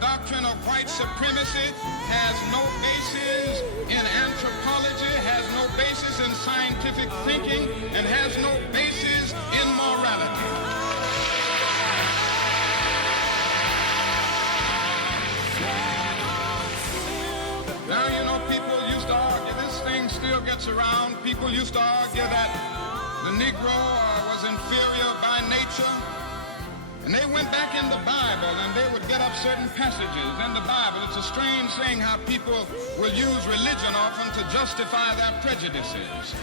doctrine of white supremacy has no basis in anthropology, has no basis in scientific thinking, and has no basis in morality. Now, you know, people used to argue, this thing still gets around, people used to argue that the Negro was inferior by nature. And they went back in the Bible and they would get up certain passages in the Bible. It's a strange thing how people will use religion often to justify their prejudices.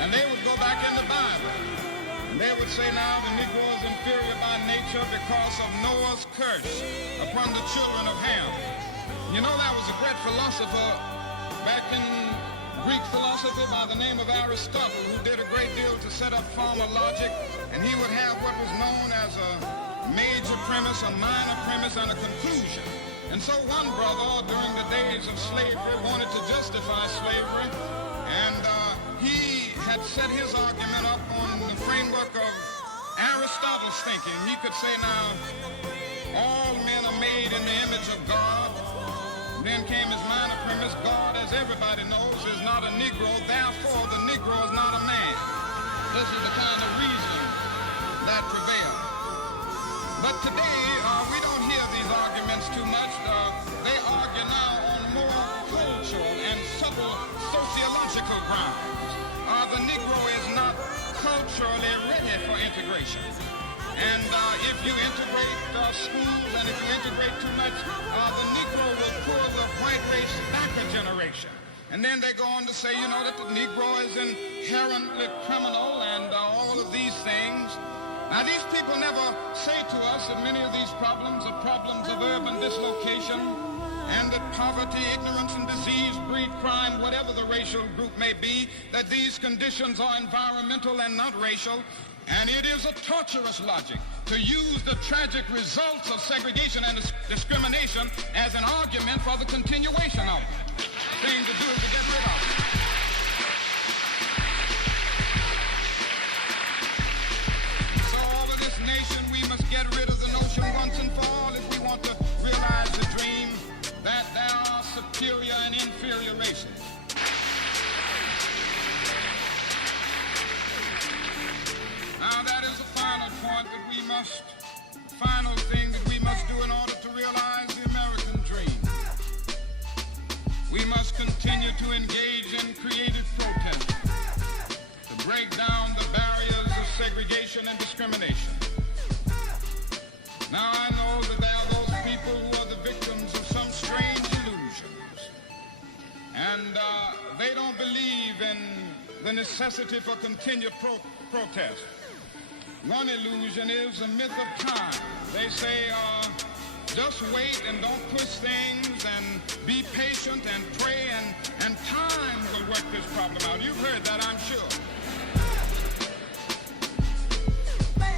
And they would go back in the Bible and they would say now the Negro is inferior by nature because of Noah's curse upon the children of Ham. You know, that was a great philosopher back in Greek philosophy by the name of Aristotle, who did a great deal to set up formal logic, and he would have what was known as a major premise, a minor premise, and a conclusion. And so one brother during the days of slavery wanted to justify slavery, and he had set his argument up on the framework of Aristotle's thinking. He could say now, all men are made in the image of God. Then came his minor premise, God, as everybody knows, is not a Negro, therefore the Negro is not a man. This is the kind of reason that prevails. But today, we don't hear these arguments too much. They argue now on more cultural and subtle sociological grounds. The Negro is not culturally ready for integration. And if you integrate schools and if you integrate too much, the Negro will pull the white race back a generation. And then they go on to say, you know, that the Negro is inherently criminal and all of these things. Now, these people never say to us that many of these problems are problems of urban dislocation and that poverty, ignorance, and disease breed crime, whatever the racial group may be, that these conditions are environmental and not racial. And it is a torturous logic to use the tragic results of segregation and discrimination as an argument for the continuation of it. The thing to do is to get rid of it. So over this nation, we must get rid of the notion once and for all if we want to realize the dream that there are superior and inferior races. Now that is the final point that we must, final thing that we must do in order to realize the American dream. We must continue to engage in creative protest, to break down the barriers of segregation and discrimination. Now I know that there are those people who are the victims of some strange illusions, and they don't believe in the necessity for continued protest. One illusion is a myth of time. They say, just wait and don't push things and be patient and pray and time will work this problem out. You've heard that, I'm sure.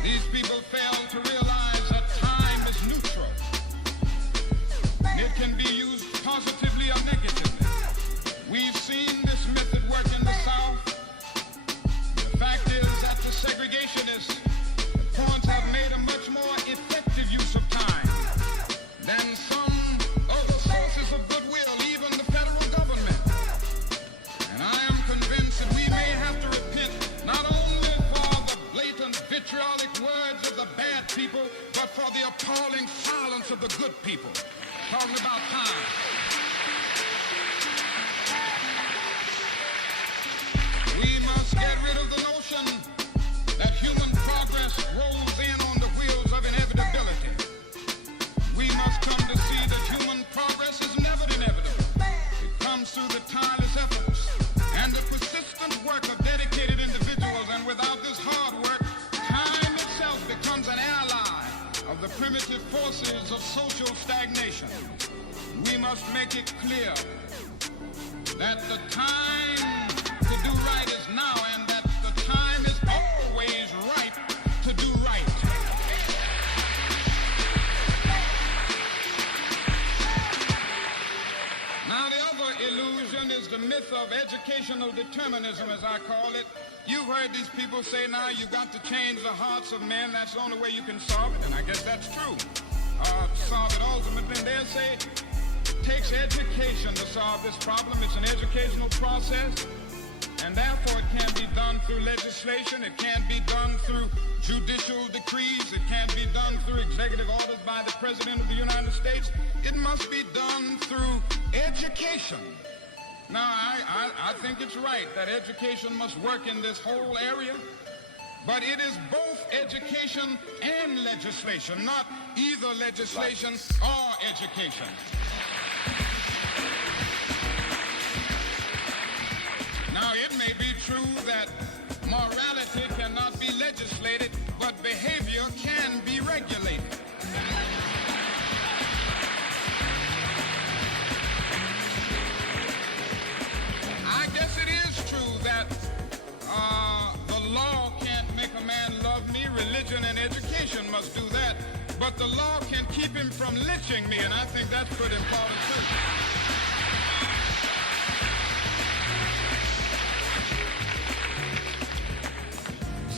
These people fail to realize that time is neutral. It can be used positively or negatively. We've seen this method work in the South. The fact is that the segregationists have made a much more effective use of time than some of the sources of goodwill, even the federal government. And I am convinced that we may have to repent not only for the blatant vitriolic words of the bad people, but for the appalling silence of the good people. Talking about time. We must get rid of the notion that human progress rolls in on the wheels of inevitability. We must come to see that human progress is never inevitable. It comes through the tireless efforts and the persistent work of dedicated individuals, and without this hard work, time itself becomes an ally of the primitive forces of social stagnation. We must make it clear that the time to do right is now, and that the time is always ripe to do right. Now the other illusion is the myth of educational determinism, as I call it. You've heard these people say now you've got to change the hearts of men. That's the only way you can solve it, and I guess that's true. Solve it ultimately. And they'll say solve this problem. It's an educational process, and therefore it can't be done through legislation. It can't be done through judicial decrees. It can't be done through executive orders by the President of the United States. It must be done through education. Now, I think it's right that education must work in this whole area, but it is both education and legislation, not either legislation or education. Now, it may be true that morality cannot be legislated, but behavior can be regulated. I guess it is true that the law can't make a man love me. Religion and education must do that. But the law can keep him from lynching me, and I think that's pretty important too.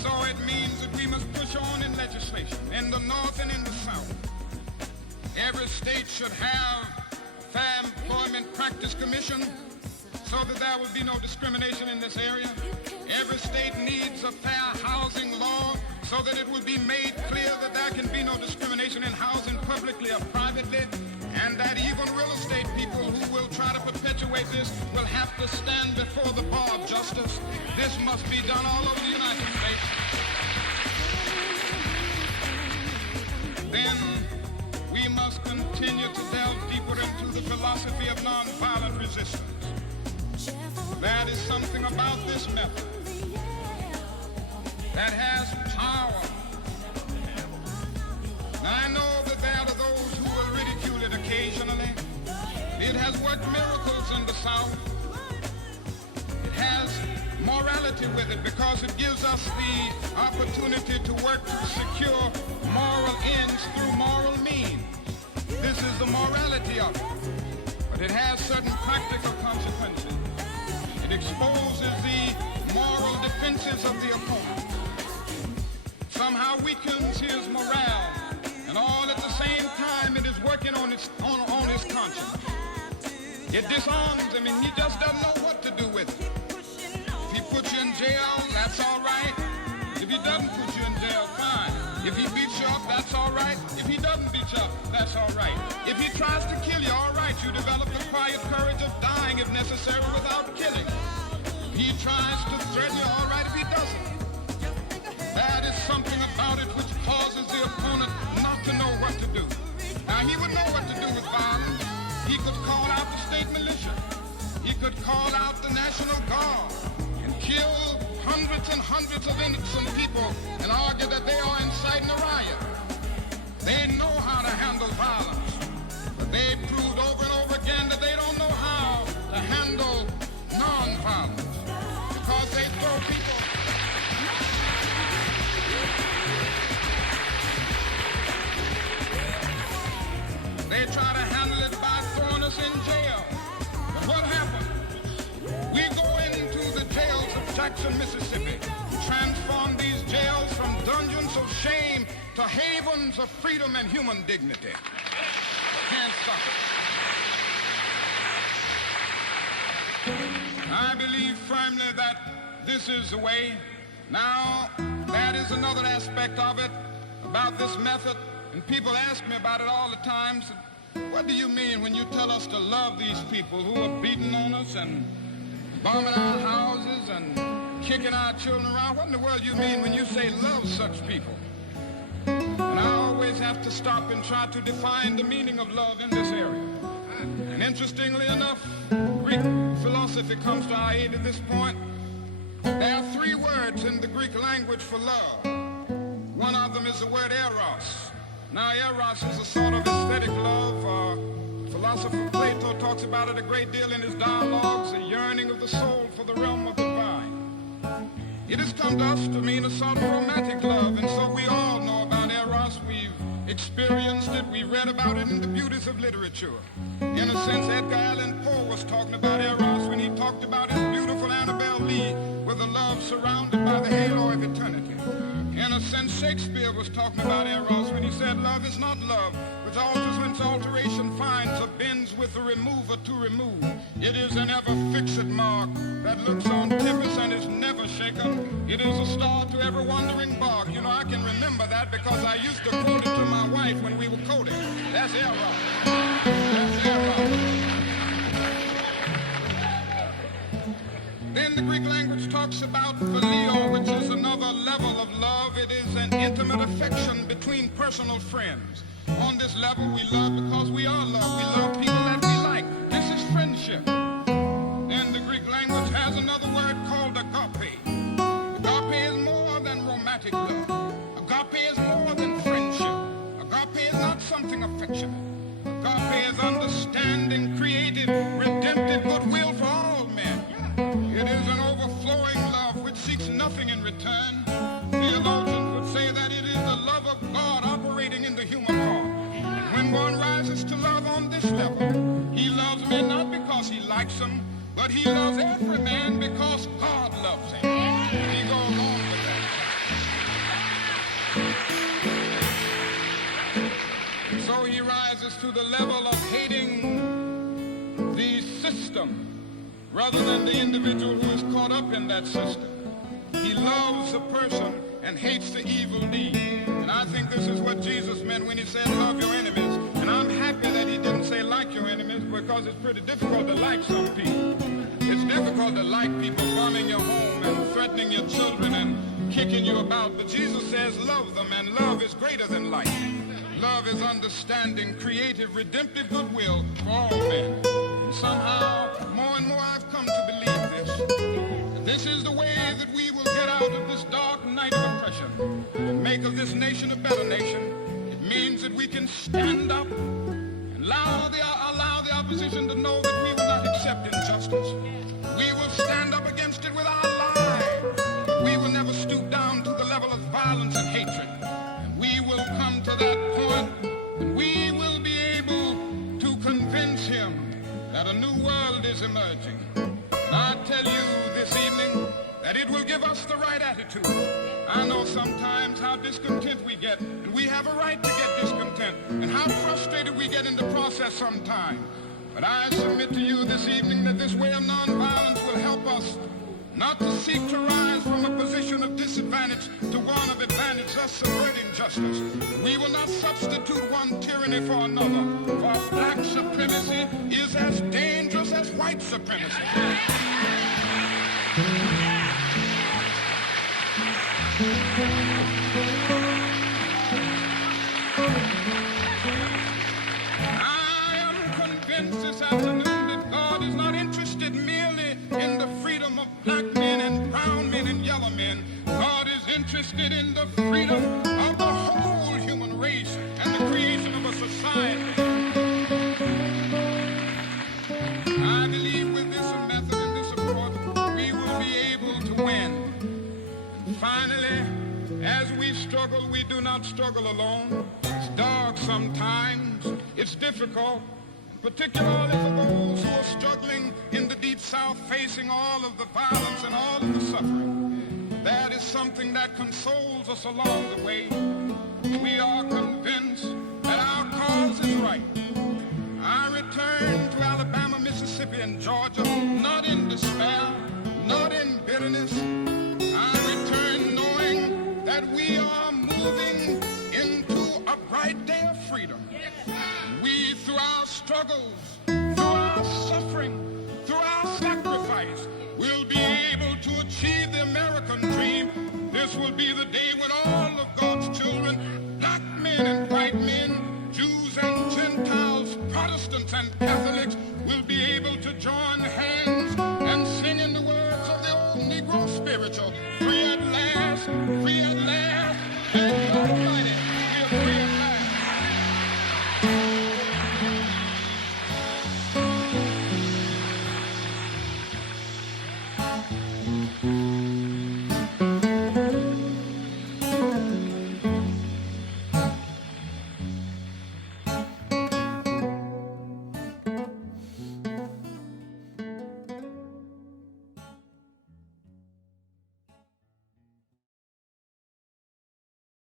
So it means that we must push on in legislation, in the North and in the South. Every state should have Fair Employment Practice Commission so that there will be no discrimination in this area. Every state needs a fair housing law so that it will be made clear that there can be no discrimination in housing publicly or privately, and that even real estate people who will try to perpetuate this will have to stand before the bar of justice. This must be done all over the United States. Then we must continue to delve deeper into the philosophy of nonviolent resistance. That is something about this method that has power. Now, I know that there are those who will ridicule it occasionally. It has worked miracles in the South. It has morality with it because it gives us the opportunity to work to secure moral ends through moral means. This is the morality of it. But it has certain practical consequences. It exposes the moral defenses of the opponent, somehow weakens his morale, and all at the same time it is working on his conscience. It disarms him, and he just doesn't know what to do with it. If he puts you in jail, that's all right. If he doesn't put you in jail, fine. If he beats you up, that's all right. If he doesn't beat you up, that's all right. If he tries to kill you, all right, you develop the quiet courage of dying if necessary without killing. If he tries to threaten you, all right, if he doesn't. That is something about it which causes the opponent not to know what to do. Now, he would know what to do with violence. He could call out the state militia. He could call out the National Guard and kill hundreds and hundreds of innocent people and argue that they are inciting a riot. They know how to handle violence, but they proved over and over again that they don't know how to handle nonviolence because they throw people. They try to handle it by throwing us in jail. But what happened? We go into the jails of Jackson, Mississippi, transform these jails from dungeons of shame to havens of freedom and human dignity. Can't stop it. I believe firmly that this is the way. Now, that is another aspect of it, about this method. And people ask me about it all the time. So, what do you mean when you tell us to love these people who are beating on us and bombing our houses and kicking our children around? What in the world do you mean when you say love such people? And I always have to stop and try to define the meaning of love in this area. And interestingly enough, Greek philosophy comes to our aid at this point. There are three words in the Greek language for love. One of them is the word eros. Now, eros is a sort of aesthetic love. Philosopher Plato talks about it a great deal in his dialogues, a yearning of the soul for the realm of the divine. It has come to us to mean a sort of romantic love, and so we all know about eros. We've experienced it. We read about it in the beauties of literature. In a sense, Edgar Allan Poe was talking about eros when he talked about his beautiful Annabel Lee with a love surrounded by the halo of eternity. In a sense, Shakespeare was talking about eros when he said, love is not love, which alters when its alteration finds or bends with the removal maneuver to remove. It is an ever-fixed mark that looks on tempest and is never shaken. It is a star to every wandering bark. You know, I can remember that because I used to quote it to my wife when we were courting. That's error. That's error. Then the Greek language talks about phileo, which is another level of love. It is an intimate affection between personal friends. On this level, we love because we are loved. We love people that we like. This is friendship. Then the Greek language has another word called agape. Agape is more than romantic love. Agape is more than friendship. Agape is not something affectionate. Agape is understanding, creative, redemptive goodwill for all men. It is an overflowing love which seeks nothing in return. Theologians would say that it is the love of God operating in the human heart. And when one rises to love on this level, he loves men not because he likes them, but he loves every man because God loves him. He goes on with that. So he rises to the level of hating the system rather than the individual who is caught up in that system. He loves a person and hates the evil deed. And I think this is what Jesus meant when he said, love your enemies. And I'm happy that he didn't say like your enemies, because it's pretty difficult to like some people. It's difficult to like people bombing your home and threatening your children and kicking you about. But Jesus says love them, and love is greater than like. Love is understanding, creative, redemptive goodwill for all men. And somehow, more and more I've come to believe this. This is the way that we will get out of this dark night of oppression and make of this nation a better nation. It means that we can stand up and allow the opposition to know that we will not accept injustice. We will stand up against it with our lives. We will never stoop down to the level of violence and hatred. And we will come to that point and we will be able to convince him that a new world is emerging. And I tell you this evening that it will give us the right attitude. I know sometimes how discontent we get, and we have a right to get discontent, and how frustrated we get in the process sometimes. But I submit to you this evening that this way of nonviolence will help us not to seek to rise from a position of disadvantage to one of advantage, thus subverting justice. We will not substitute one tyranny for another, for black supremacy is as dangerous as white supremacy. I am convinced this afternoon that God is not interested merely in the freedom of black men and brown men and yellow men. God is interested in the freedom of the whole human race and the creation of a society. I believe with this method and this approach, we will be able to win. And finally, as we struggle, we do not struggle alone. It's dark sometimes, it's difficult, particularly for those who are struggling in the Deep South, facing all of the violence and all of the suffering. That is something that consoles us along the way. We are convinced that our cause is right. I return to Alabama, Mississippi, and Georgia, not in despair, not in bitterness. I return knowing that we are moving into a bright day of freedom. We, through our struggles, through our suffering, through our sacrifice, will be able to achieve the American dream. This will be the day when all of God's children, black men and white men, Jews and Gentiles, Protestants and Catholics,